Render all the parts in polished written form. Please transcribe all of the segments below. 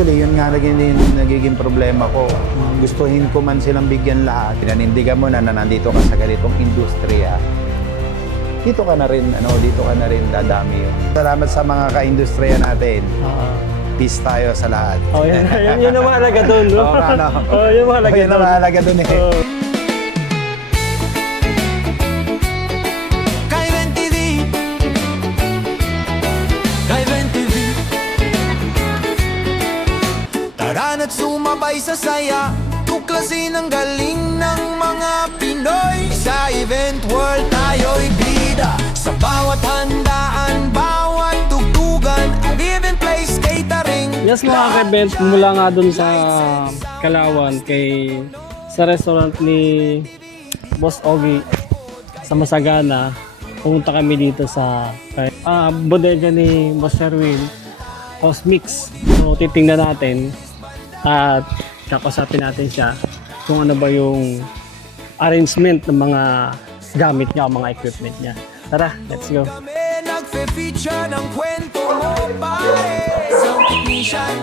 actually, yun nga nagiging problema ko. Gustuhin ko man silang bigyan lahat. Pinanindigan mo na nandito ka sa ganitong industriya. Dito ka na rin, dadami yun. Salamat sa mga ka-industriya natin. Peace tayo sa lahat. Oh, yun ang mahalaga doon, no? Oo, ano? Oh, yun ang mahalaga Yun ang mahalaga doon eh. Oh. At sumabay sa saya, tuklasin ang galing ng mga Pinoy. Sa event world tayo'y bida, sa bawat handaan, bawat tugtugan, event place, catering. Yes mga ka-event, mula nga dun sa Kalawan sa restaurant ni Boss Ogie sa Masagana, pumunta kami dito sa bodega ni Boss Sherwin, House Mix. So titingnan natin at kakasapin natin siya kung ano ba yung arrangement ng mga gamit niya o mga equipment niya. Tara, let's go. Nagfe-feature ng kwento mo, pare. Sa technician,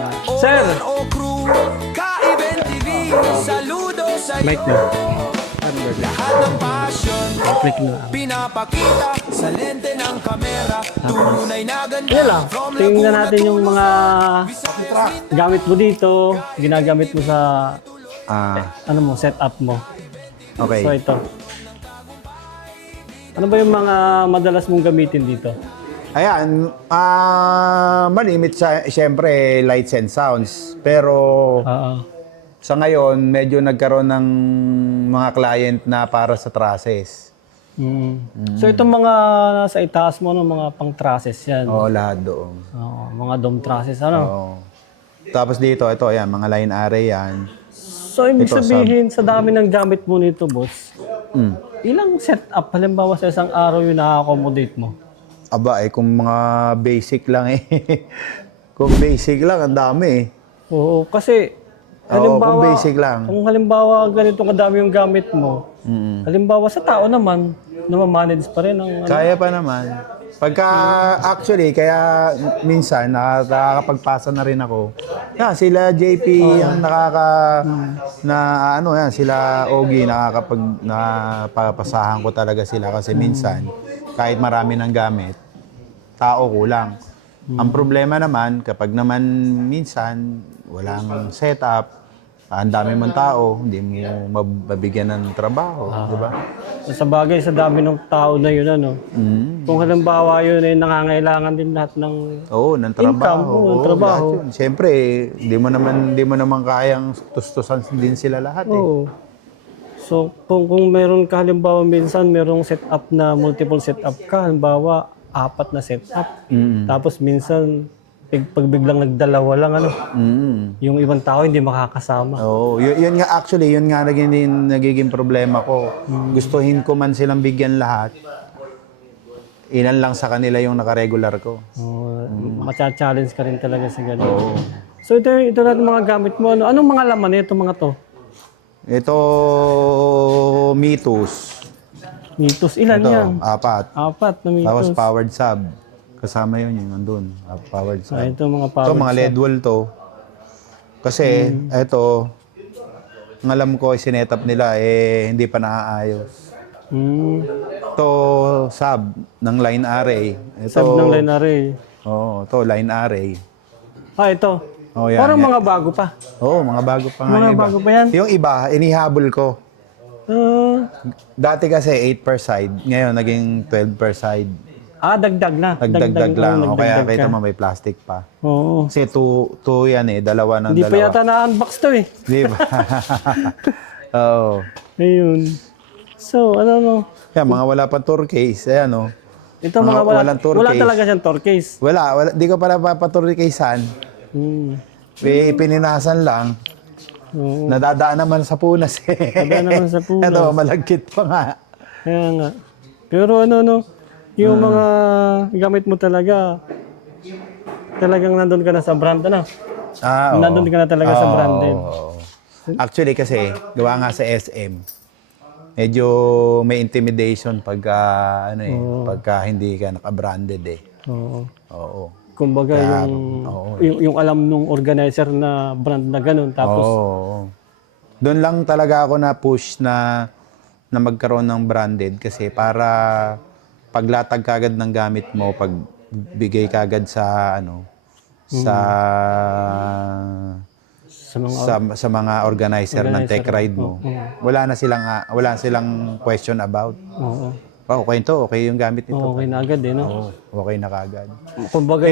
Sir! o crew, ka-event TV, saludo sa'yo. Mic na. Lahat ng passion, Click na. pinapakita sa lente ng kamera. Tunay na ganda. Yan lang. Tingnan natin yung mga gamit mo dito, ginagamit mo sa setup mo. Okay. So ito. Ano ba yung mga madalas mong gamitin dito? Ayan, malimit siyempre lights and sounds. Pero sa ngayon, medyo nagkaroon ng mga client na para sa trusses. So itong mga nasa itaas mo, mga pang trusses yan. Oo, lahat doon. Oo, mga dome trusses, ano? Oo. Tapos dito, ito, ayan, mga line array yan. So ibig sabihin, sa dami ng gamit mo nito, boss, ilang setup, halimbawa sa isang araw yung na-accommodate mo? Aba, kung mga basic lang kung basic lang, ang dami Oo, kasi kung basic lang. Kung halimbawa ganito kadami yung gamit mo, halimbawa sa tao naman, manage pa rin ang Kaya pa naman. Pagka, actually, kaya minsan, nakakapagpasa na rin ako. Yan, sila JP, yung sila Ogie, napapasahan ko talaga sila kasi minsan, kahit marami ng gamit, tao kulang. Ang problema naman, kapag naman minsan, walang setup, ang dami mong tao, hindi mo mabibigyan ng trabaho, di ba? sa bagay, sa dami ng tao na yun, ano? Kung halimbawa yun ay nangangailangan din lahat ng ng trabaho. income, ng trabaho. Siyempre, hindi mo naman kayang tustusan din sila lahat Oo. So, kung meron ka halimbawa minsan, merong setup na multiple setup ka, halimbawa, 4 na setup. Tapos minsan, pag biglang nagdalawa lang, yung ibang tao hindi makakasama. Oo, yun nga actually, yun nga nagiging problema ko. Gustuhin ko man silang bigyan lahat. Ilan lang sa kanila yung naka-regular ko. Macha-challenge ka rin talaga sa ganun. So ito natin mga gamit mo. Anong mga laman nito mga to? Ito, Mitus. Mitos, ilan Ito, yan? 4. 4 na Mitos. Tapos powered sub. Kasama yun, yung nandun. Powered sub. Ito mga power. Ito, mga LED wall to. Kasi, ito, ang alam ko, sinetap nila, hindi pa naaayos. Ito, sub ng line array. Ito, Sub ng line array. Oo, ito, line array. Ito. Oh, yan, Parang yan. mga bago pa. Oo, mga bago pa nga Mga iba. bago pa yan? Yung iba, inihabol ko. Dati kasi 8 per side, ngayon naging 12 per side. Dagdag na. Nagdagdag lang. O kaya nagdagdag kita ka. mo may plastic pa. Oo. Kasi 2 yan dalawa ng Hindi dalawa. pa yata na-unbox to eh. Di ba? Oo. Ayun. So, ano. Yan, mga wala pa tour case. Ayan o. Ito mga walang tour wala case. talaga siyang tour case. Wala. Di ko pa napapatour casean. Pininasan lang. Oo. Nadadaan naman sa punas eh. Nadadaan naman sa punas. Ito, malagkit pa nga. Kaya nga. Pero yung mga gamit mo talagang nandun ka na sa brand, ano? Oo. Nandun ka na talaga sa branded. Oo. Actually kasi, gawa nga sa SM, medyo may intimidation pagka hindi ka naka-branded eh. Oo. Oo. kumbaga Kaya, yung alam nung organizer na brand na ganun. Tapos, Oo. Doon lang talaga ako na push na magkaroon ng branded kasi para paglatag kagad ng gamit mo, pag bigay kagad sa sa mga organizer ng tech ride mo. Wala silang question about. oo. Okay to, okay yung gamit nito. Okay na agad no? Oo, okay na kagad. Kumbaga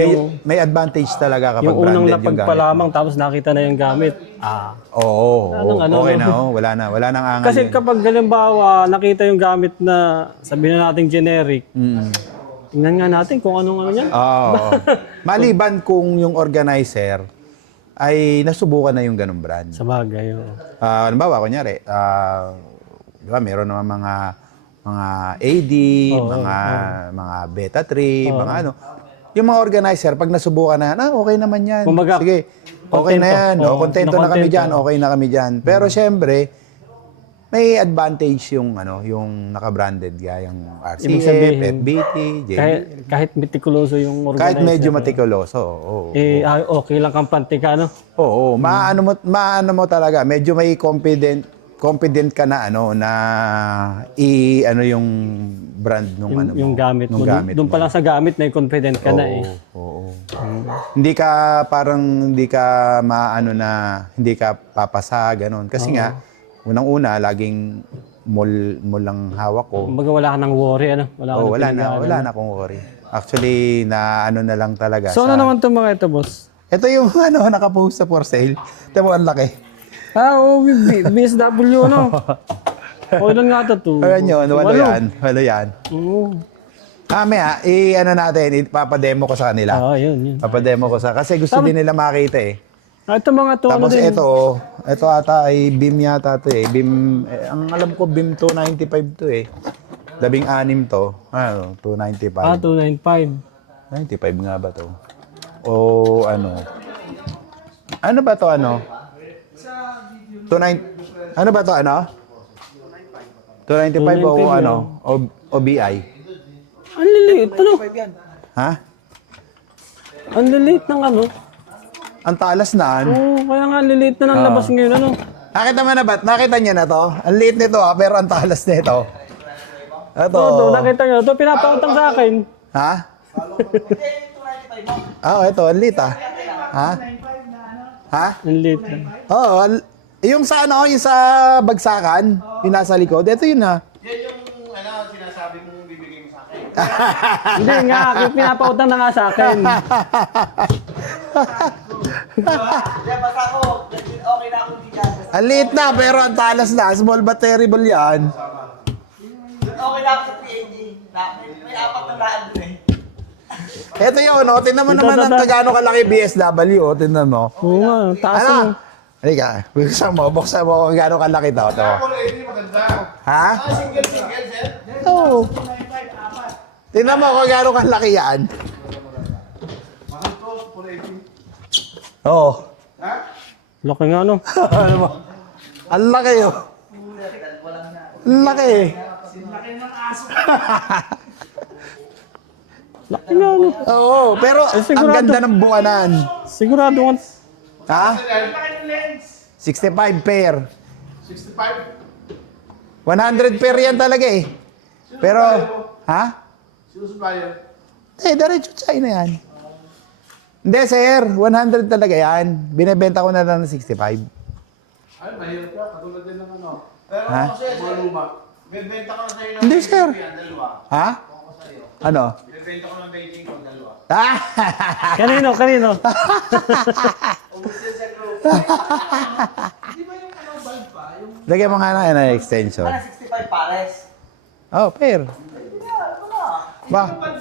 May advantage talaga kapag yung unang branded yung gamit. napagpalamang tapos nakita na yung gamit. Oo, okay ano? na, wala nang angal. Kasi kapag halimbawa nakita yung gamit na sabihin na natin generic, tingnan nga natin kung anong yan. Oo. Maliban kung yung organizer ay nasubukan na yung ganung brand. Sa bagay. Halimbawa, kunyari, di ba, meron naman mga AD, mga Beta 3, mga ano. Yung mga organizer, pag nasubukan na yan, okay naman yan. Kumbaga, sige, okay na yan. Kontento na kami dyan, okay na kami dyan. Pero syempre, may advantage yung naka-branded gayang Ibig RCF, sabihin, FBT, kahit metikuloso yung organizer. kahit medyo matikuloso. Oo. Okay lang kang pantika, no? Oo, maano mo talaga, medyo may confident ka na yung brand nung Yung gamit mo. Doon pa lang sa gamit, may confident ka na eh. Oo. Hindi ka hindi ka papasa ganun kasi nga unang-una laging mall lang hawak ko. Kumbaga wala ka nang worry, ano? Wala na akong worry. Actually, na na lang talaga. So, ano naman itong mga ito, boss? Ito yung nakapost sa for sale. Ito mo, ang laki. BSW, no? O, ilan nga ito? Ayan yun, walo yan. Oo. Maya, ipapademo ko sa kanila. Yun. Papademo ko kasi gusto din nila makita eh. Ito mga to, Tapos ano din? ito ata ay BIM yata to eh. BIM, ang alam ko BIM 295 to eh. 16 to. 295. 295. 95 nga ba to? O ano? Ano ba to 29 ano ba to 295 o o BI? Ang liliit, ano? Ha? Ang liliit ng ano? Ang talas na. Kaya nga liliit na ng labas ngayon, ano? Nakita niyo na to? Ang liit nito pero ang talas nito. Ito. Nakita nyo, ito pinapautang sa akin. Ha? Ito, ang liit Ha? Ha? Ang liliit na. Yung sa yung sa bagsakan, yung nasa likod, ito yun Yan yung sinasabi mong bibigay mo sa akin. Hindi nga, pinapautang na nga sa akin. Basta ako, okay na ako dyan. Ang liit na, pero ang talas na. Small but terrible yan. Okay na ako sa PNG. May apat na laan dun eh. Ito yun, tingnan mo naman ang gaano kalaki BSW, tingnan mo. Oo nga, taas mo. Halika, buksan mo kung gaano kalaki to. Ha? Single, sir? Oo. Tingnan mo kung gaano kalaki yan. Oo. Laki nga, no? Ano mo? Ang laki yun. Ang laki eh. Laki nga, no? Oo, pero ang sigurado. ganda ng bukanan. Sigurado nga. Ha? 65 pair. 65? 100 pair yan talaga eh. Pero, ha? Sino supplier? Diretso China yan. Hindi sir, 100 talaga yan. Binebenta ko na lang ng 65. Ay, mahirap ka. Katulad din ng ano. Pero Ha? ako sa'yo, maluma. Bibenta ko na sa'yo ng Hindi, sir. Yan, dalawa. Ha? Ano? Bibenta ko ng Beijing ko, dalawa. Ah! Kanino? Umusin sa group. Di ba yung bulb pa? Yung Lagyan mo nga na extension. 65 pares. Oh, pair.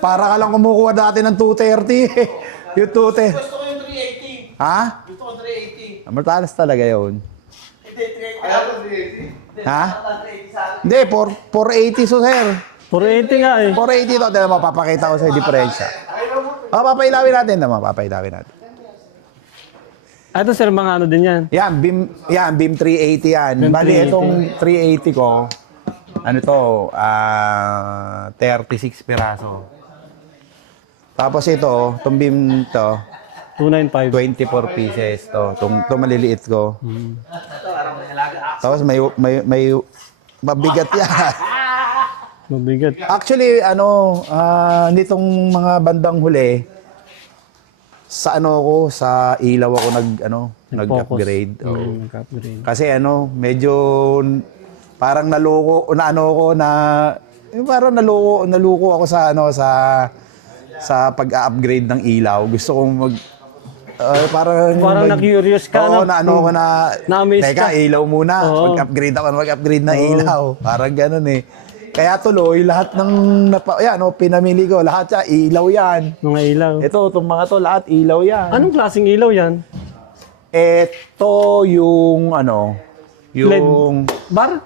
Para ka lang kumukuha dati ng 230. Yung 230. Gusto ko yung 380. Ha? Gusto ko 380. Matalas talaga yun. Hindi, 380. Ayaw ko 380. Ha? 380 sa akin. Hindi, 480 so sir. 480 nga eh. 480 to. Dahil mapapakita ko sa diferensya. Papailawin natin naman. Papailawin natin. Ito sir, mga ano din yan. Yan, BIM 380 yan. BIM Bali, 380. itong 380 ko, ano to, 36 piraso. Tapos ito, itong beam to, 295. 24 pieces to. Itong maliliit ko. Hmm. Tapos may mabigat yan. Mabigat. Actually, nitong mga bandang huli, sa sa ilaw ako nag-upgrade. Oo. Nag-upgrade. Kasi medyo parang naluko ako sa pag-upgrade ng ilaw. Gusto kong parang na-curious ka, Oo, no? Na-amaze Teka, ka. ilaw muna. Oo. Mag-upgrade ng ilaw. Parang ganun eh. Kaya tuloy, lahat ng pinamili ko, lahat siya, ilaw yan. Mga ilaw. Itong mga to, lahat ilaw yan. Anong klaseng ilaw yan? Ito yung LED? Bar?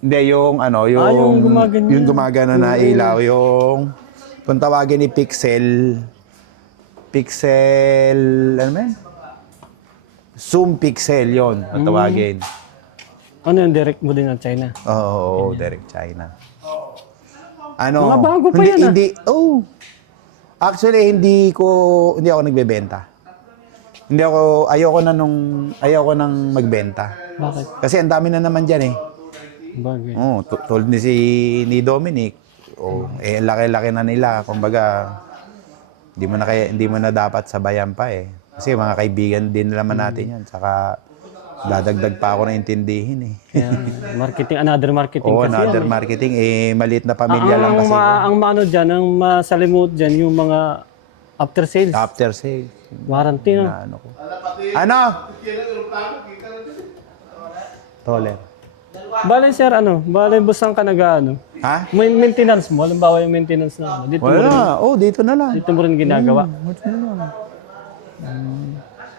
Hindi, yung yung gumaganyan. yung gumagana na ilaw, yung kung tawagin ni Pixel, Zoom Pixel yon ang tawagin. Ano yung direct mo din ng China? Oo, direct China. Mga bago pa yan, Actually, hindi ako nagbebenta. Ayoko nang magbenta. Bakit? Kasi ang dami na naman diyan eh. Bagay. Told ni Dominic, ang laki-laki na nila, kumbaga hindi mo na dapat sabayan pa eh. Kasi mga kaibigan din naman natin 'yan. Saka dadagdag pa ako na intindihin eh. Kaya, another marketing Oo, kasi another yan. marketing maliit na pamilya lang kasi. Ang maano dyan, ang masalimut dyan, yung mga after sales. After sale. Warranty na. Na ko. Ano? Toler. Bale sir, bale busang ka nag-ano. Ha? May maintenance mo, halimbawa yung maintenance na dito mo rin, Wala. Dito na lang. dito mo rin ginagawa.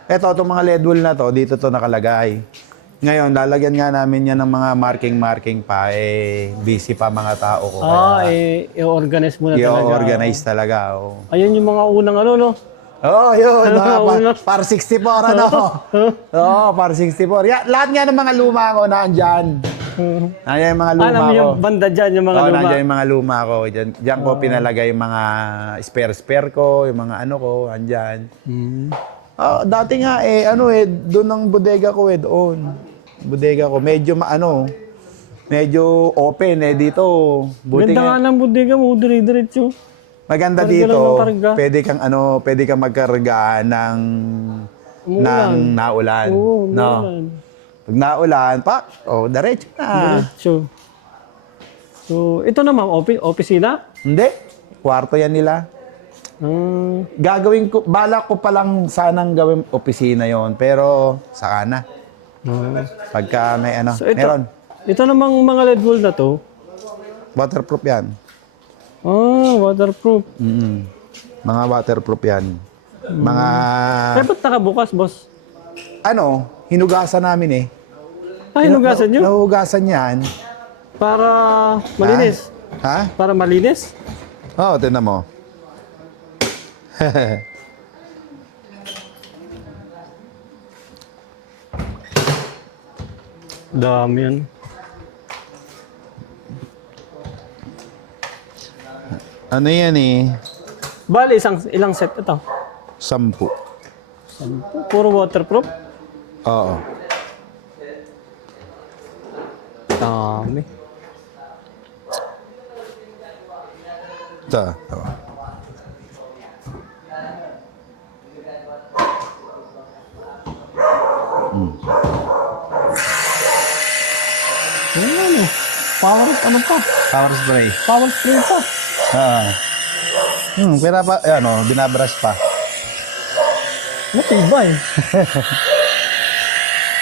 Ito, itong mga LED wall na to, dito to nakalagay. Ngayon, lalagyan nga namin yan ng mga marking pa. Busy pa mga tao ko. I-organize mo na talaga. I-organize talaga. Ayun yung mga unang no? Yun. Una. Par 64, par 64. Lahat nga ng mga luma ko naandyan. Nandiyan yung mga luma Alam mo ko. yung banda dyan, yung mga luma. Nandiyan yung mga luma ko. Diyan ko pinalagay yung mga spare ko, yung mga ko, andyan. Dati nga doon ang bodega ko doon. Bodega ko medyo medyo open dito. Buti Ganda nga ng bodega mo, dire-diretso. maganda Karga dito. lang ng karga. Pwede kang magkarga ng naulan. Oo, No. naulan. Pag naulan, diretso na. Diretso. So, ito naman, opisina? Hindi. Kwarto yan nila. Balak ko palang sanang gawin opisina yon, pero saka na. Pagka may So, ito, meron. ito namang mga LED wall na to. Waterproof yan. Waterproof. Mga waterproof yan. Mga, Kaya ba't nakabukas, boss? hinugasan namin eh. Hinugasan nyo? Nahugasan yan. Para malinis. Ha? Para malinis? Oo, tingnan mo. Dami yan. Ano yan eh? Bali, ilang set ito? 10. Puro waterproof? Oo. Dami. Ito. Power, Power spray. Power spray pa. Binabrush pa. Matibay.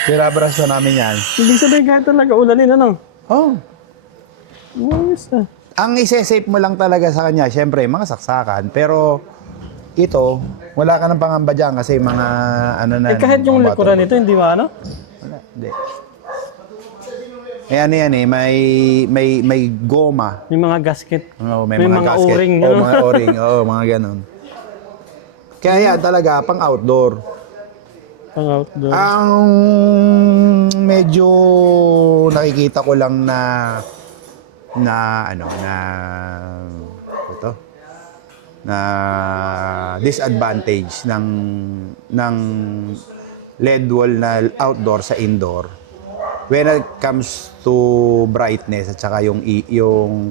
Binabrush pa namin yan. Ibig sabihin kahit talaga ulanin, Oh. Ayos na. Ang ise-save mo lang talaga sa kanya, syempre, mga saksakan. Pero ito, wala ka ng pangamba dyan kasi mga Kahit yung mga likuran nito, hindi ba Wala, hindi. May goma. May mga gasket. May May mga mga gasket. o-ring, Mga o-ring. Mga ganun. Kaya yan talaga, pang outdoor. Pang outdoor. Ang medyo nakikita ko lang disadvantage ng LED wall na outdoor sa indoor when it comes to brightness at saka yung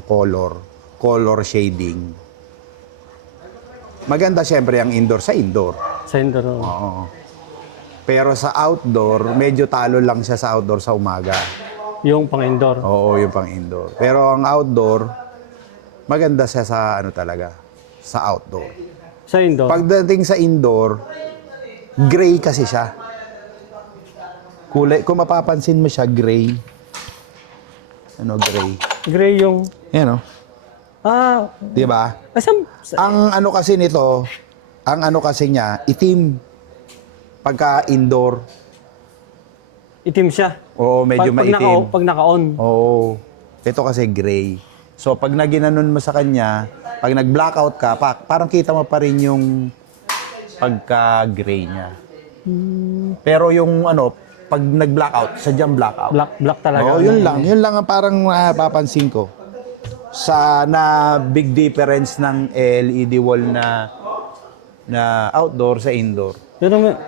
color shading. Maganda syempre ang indoor sa indoor. Sa indoor. Oo. Pero sa outdoor, medyo talo lang siya sa outdoor sa umaga. Yung pang-indoor. Oo, yung pang indoor. Pero ang outdoor, maganda siya sa talaga, sa outdoor. Sa indoor. Pagdating sa indoor, gray kasi siya. Kulay, kung mapapansin mo siya, gray. Gray. Gray yung... Yan, oh. Ah, 'Di ba? Ang ano kasi nito, ang ano kasi niya, itim. Pagka indoor. itim siya. Oo, medyo maitim. Pag naka-on. Oo. Ito kasi gray. So, pag naginanon mo sa kanya, pag nag-blackout ka, parang kita mo pa rin yung pagka-gray niya. Pero yung pag nag-blackout, sadyang blackout. Black talaga. Oo, yun lang. Yun lang ang parang papansin ko. Sa big difference ng LED wall na outdoor sa indoor.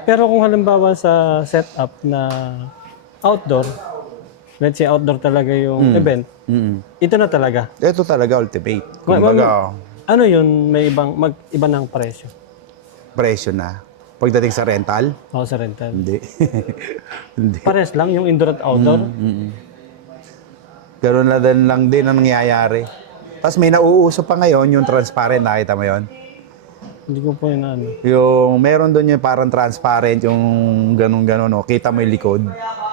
Pero kung halimbawa sa setup na outdoor, let's say outdoor talaga yung event, ito na talaga. Ito talaga ultimate. Kumbaga, Ano yun, may iba ng presyo? presyo na. Pagdating sa rental, O sa rental. hindi. Hindi. Pares lang yung indoor at outdoor. Ganoon na din lang din ang nangyayari. Tapos may nauuso pa ngayon, yung transparent, nakita mo yon? Hindi ko po yun ano. Yung meron doon yung parang transparent, yung ganun-ganun, no? Kita mo yung likod.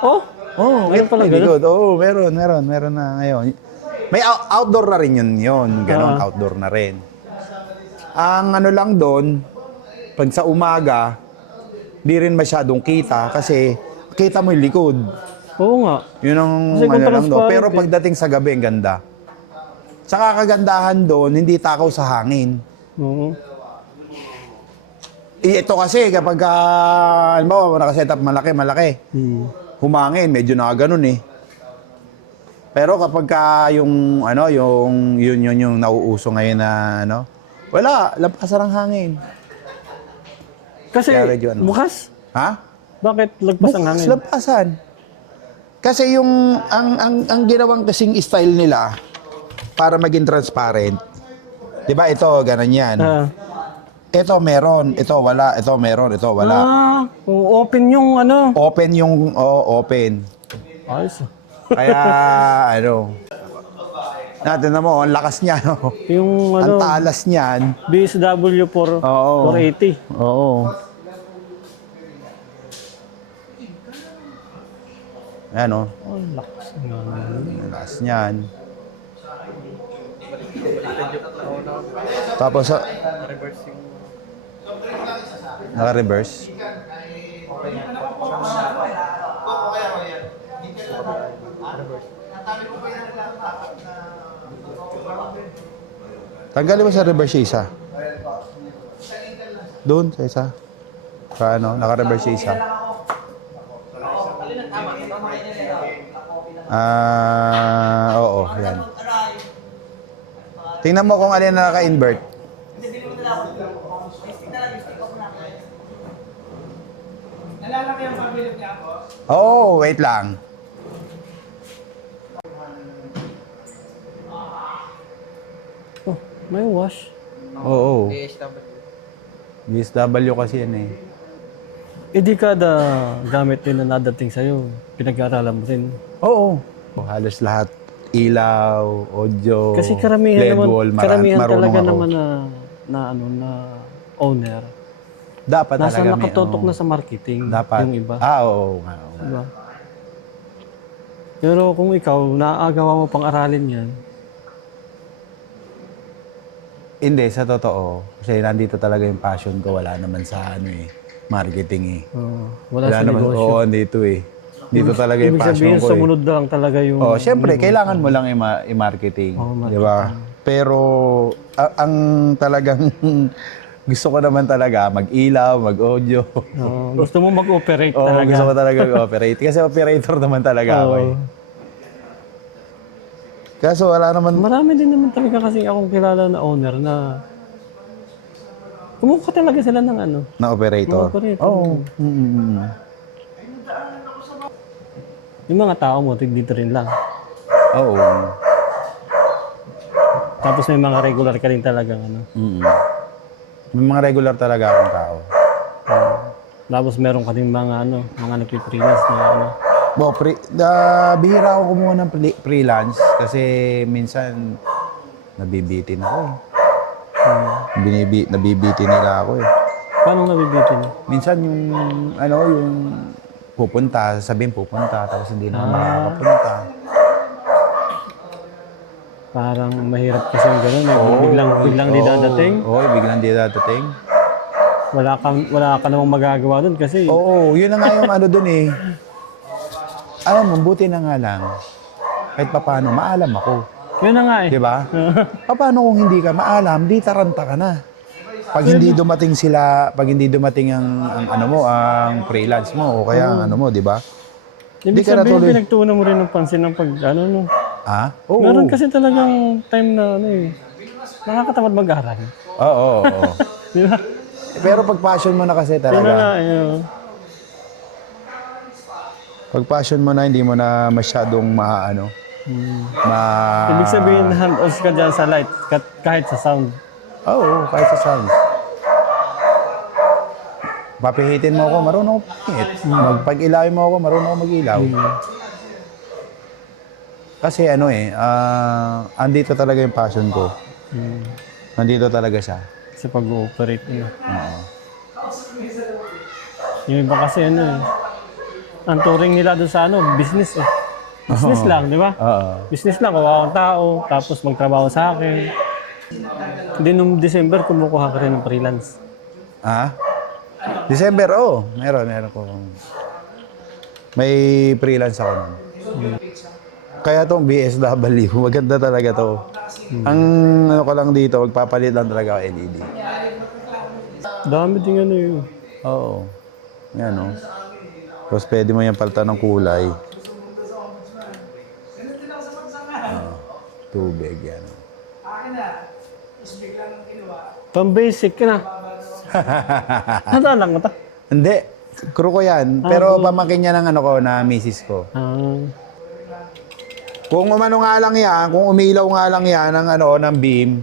Oh! Oo, Meron pala ganun? Oo, meron na ngayon. May outdoor na rin yun. Ganon, outdoor na rin. Ang ano lang doon, pag sa umaga, di rin masyadong kita kasi kita mo yung likod. Oo nga. Yun ang Kasi kung ano lang doon. transparent Pero pagdating sa gabi, ang ganda. Sa kagandahan doon, hindi takaw sa hangin. Oo. Ito kasi kapag nakaset up malaki, humangin, medyo nakaganon eh. Pero kapag yung yung nauuso ngayon na wala, lampasan ang hangin. Kasi Kaya medyo bukas? Ha? Bakit lagpas ang hangin? Lampasan. Kasi yung ang ginawang kasing style nila para maging transparent. 'Di ba ito ganun yan. Ito meron, ito wala, ito meron, ito wala. Open yung ano. Open yung open. Ayos. Kaya natin na mo, ang lakas niya, no? Yung Ang talas niyan. BSW Oo. 480. Oo. Ayan, oh. Oh, lakas nga. Ang lakas niyan. Tapos, naka-reverse. Tanggalin mo sa reverse yung isa. Doon, sa isa. Sa naka-reverse yung isa. Oo, yan. Tingnan mo kung alin na naka-invert. Nalalaki ang pabilib niya ako. Oo, wait lang. Oh, may wash. Oo. BSW kasi yan eh. Di kada gamit din na nadating sa'yo, pinag-aaralan mo rin. Oo. Halos lahat. Ilaw, audio, Kasi karamihan LED naman, wall, karamihan marunong talaga ako. naman na owner. Dapat Nasa talaga nakatutok na sa marketing dapat. yung iba. Oo. Diba? Pero kung ikaw, naaagawa mo pang aralin yan, Hindi, sa totoo. Kasi nandito talaga yung passion ko. Wala naman sa marketing eh. wala sa naman, negosyo. oo, dito eh. Dito talaga yung Ibig passion sabihin, ko eh. sumunod lang talaga yung... Oh, syempre, kailangan mo lang i-marketing. Di ba? Pero, ang talagang gusto ko naman talaga, mag-ilaw, mag-audio. Gusto mo mag-operate Oo, talaga. gusto ko talaga mag-operate. Kasi operator naman talaga ako eh. Kaso wala naman... Marami din naman talaga kasi akong kilala na owner na Kumukuha talaga sila ng ano. Na operator? Mga operator. Oo. Yung mga tao mo, dito rin lang. Oo. Tapos may mga regular ka rin talagang ano. May mga regular talaga akong tao. Tapos meron ka din mga ano, mga nagpi-freelance na ano. Bihira ako kumuha ng freelance kasi minsan nabibitin ako eh. Nabibitin nila ako eh. Paano nabibitin? Minsan yung sabihin pupunta, tapos hindi na makakapunta. Parang mahirap kasi yung gano'n. Biglang di dadating. Oo, biglang di dadating. Wala ka namang magagawa doon kasi. Oo, yun na nga yung ano dun eh. Alam mo, buti na nga lang. Kahit papaano, maalam ako. Yun na nga eh. Di ba? Paano kung hindi ka maalam, di taranta ka na. Pag hindi dumating ang freelance mo o kaya ang ano mo, di ba? Ibig ka sabihin, natuloy. pinagtuunan mo rin ng pansin ng no? Ah? Oo. Meron kasi talagang time na ano eh. Nakakatamad mag-aral. Oo. Di ba? Pero pag passion mo na kasi Yun na nga talaga, eh. pag passion mo na, hindi mo na masyadong Ibig sabihin, hand-ons ka dyan sa light, kahit sa sound. Oo, kahit sa sound. Papihitin mo ako, marunong ako pahit. Pag ilawin mo ako, marunong ako mag-ilaw. Kasi andito talaga yung passion ko. Nandito talaga siya. Sa pag-ooperate mo. Oo. Yung iba kasi ang turing nila doon sa business eh. Business lang, di ba? Oo. Business lang, kawawa akong tao, tapos magtrabaho sa akin. Hindi nung December, kumukuha ka rin ng freelance. December, meron ko. May freelance ako nun. Kaya tong BSW, maganda talaga to. Ang ko lang dito, magpapalit lang talaga ako LED. Dami din yun. Oo. Yan Tapos pwede mo yan palitan ng kulay. Tubig, yan. Pang-basic ka na. Nadaanak mo ta? Hindi. Crew ko yan. Pero pamakin niya ng na misis ko. Kung nga lang yan, kung umilaw nga lang yan ng beam,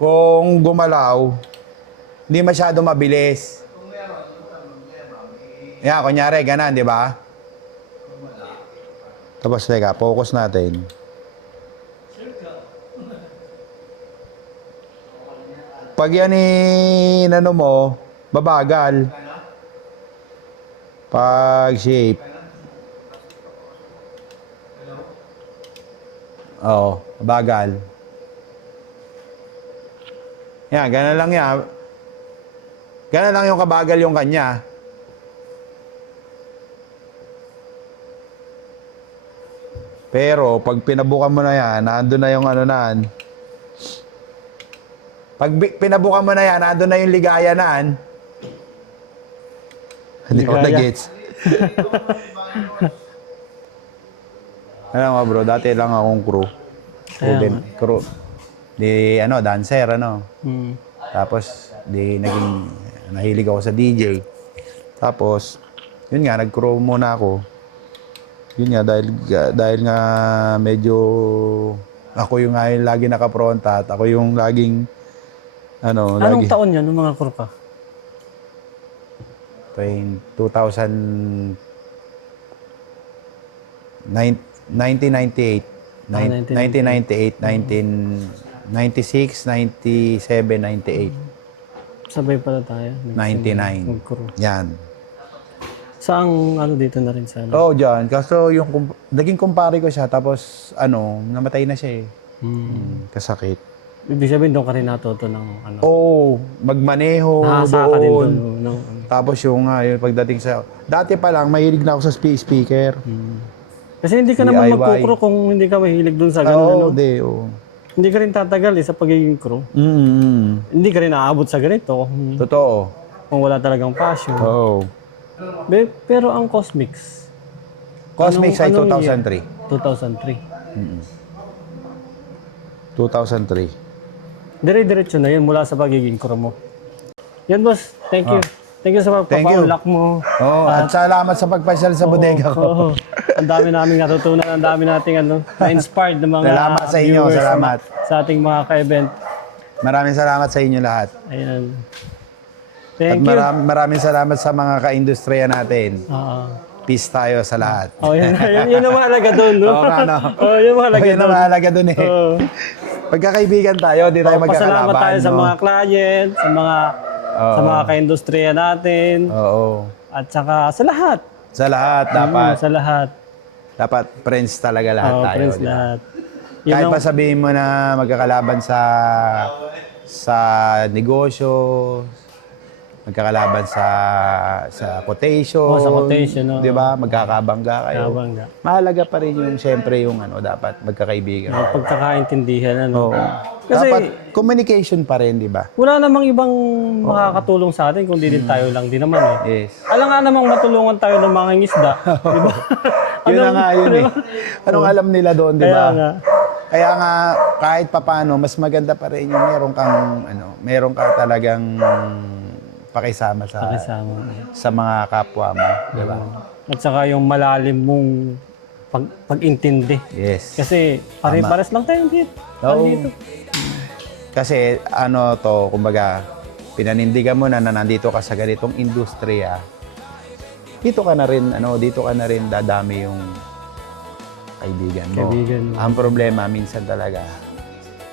kung gumalaw, hindi masyado mabilis. Yan, kunyari, ganan, di ba? Tapos, teka, focus natin. Pag yan mo, babagal. Pag shape. Oo, bagal. Yan, gano'n lang yan. Gano'n lang yung kabagal yung kanya. Pero, pag pinabukan mo na yan, nandun na yung Pag pinabukan mo na yan, nandun na yung ligaya naan. Hindi ko na-gets. Alam mo bro, dati lang akong crew. Crew. Di dancer Tapos nahilig ako sa DJ. Tapos yun nga nag-crew muna ako. Yun nga dahil nga medyo ako yung lagi nakapronta at ako yung laging Anong taon yan nung mga crew pa? 1998, 1996, 97, 98, Sabay pala tayo. 99. Crew. Yan. Saang dito na rin sana? Oo, dyan. Kaso naging kumpare ko siya, tapos namatay na siya eh. Kasakit. Ibig sabihin doon ka rin natuto ng Oo, magmaneho Nakasa ka din doon. Tapos yung pagdating sa... Dati pa lang, mahilig na ako sa speaker. Kasi hindi ka naman magkukro kung hindi ka mahilig doon sa gano'n. Hindi ka rin tatagal sa pagiging crew. Hindi ka rin aabot sa ganito. Totoo. Kung wala talagang passion. Oo. Pero ang Cosmix. Cosmix ay anong 2003. 2003. 2003. dire-diretso na yun mula sa pagiging crew mo. Yan boss, thank you. Thank you sa Thank you. pagpapaulak mo. At salamat sa pagpasyal sa bodega ko. Oo. Ang dami naming natutunan, ang dami nating na-inspired ng mga Salamat sa inyo, viewers, salamat. Sa ating mga ka-event. Maraming salamat sa inyo lahat. Ayan. At Thank you. maraming salamat sa mga ka-industriya natin. Oo. Peace tayo sa lahat. Oh, yun ang mahalaga doon, no? Oo nga, no? Oh, yun ang mahalaga Yun ang doon. mahalaga dun eh. Oo. Pagkakaibigan tayo, di tayo magkakalaban. Pasalamat tayo sa no? mga client, sa mga ka-industriya natin, Oo. at saka sa lahat. Sa lahat, dapat. Sa lahat. Dapat friends talaga lahat Oo, tayo. friends di ba? lahat. Yun Kahit ang- pa sabihin mo na magkakalaban sa negosyo, magkakalaban sa quotation, Sa quotation, oo. di ba? Magkakabangga kayo. Kabangga. Mahalaga pa rin yung, siyempre, yung dapat magkakaibigan. Ang pagkakaintindihan, Oo. Kasi Dapat communication pa rin, di ba? wala namang ibang makakatulong sa atin kundi din tayo lang din naman eh. Yes. Alam nga namang matulungan tayo ng mga isda, di ba? Yun na nga yun eh. Anong alam nila doon, di Kaya ba? nga. Kaya nga, kahit papano, mas maganda pa rin yung meron ka talagang pakisama Kasama. sa mga kapwa mo, di ba? At saka yung malalim mong pag-intindi. Yes. Kasi pare-pares lang tayo dito. Oo. Dito. Kasi kumbaga, pinanindigan mo na nandito ka sa ganitong industriya, dito ka na rin dadami yung kaibigan mo. Kaibigan mo. Ang problema, minsan talaga,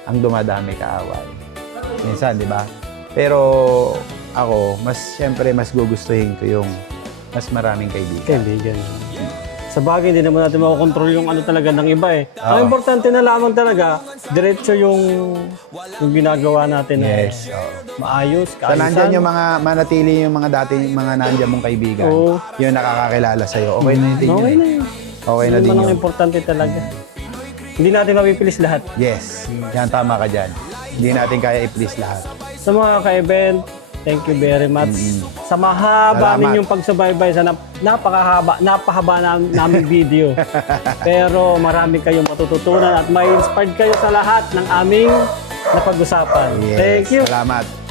ang dumadami kaaway. Minsan, di ba? Pero ako, siyempre, mas gugustuhin ko yung mas maraming kaibigan. Kaibigan. Sa bagay, hindi naman natin makokontrol yung talaga ng iba eh. Ang importante na lamang talaga, diretso yung ginagawa natin Yes. na maayos, So, nandyan yung manatili yung mga nandyan mong kaibigan. Oo. Yung nakakakilala sa'yo. Okay na din Okay yun. na yun. Okay na Yun din man ang yun. importante talaga. Hindi natin mapipilis lahat. Yes. Yan, tama ka dyan. Hindi natin kaya i-please lahat. Sa mga ka-event, thank you very much. Sa mahaba Salamat. ninyong pagsubaybay sa napahaba naming video. Pero marami kayong matututunan at may inspired kayo sa lahat ng aming napag-usapan. Yes. Thank you. Salamat.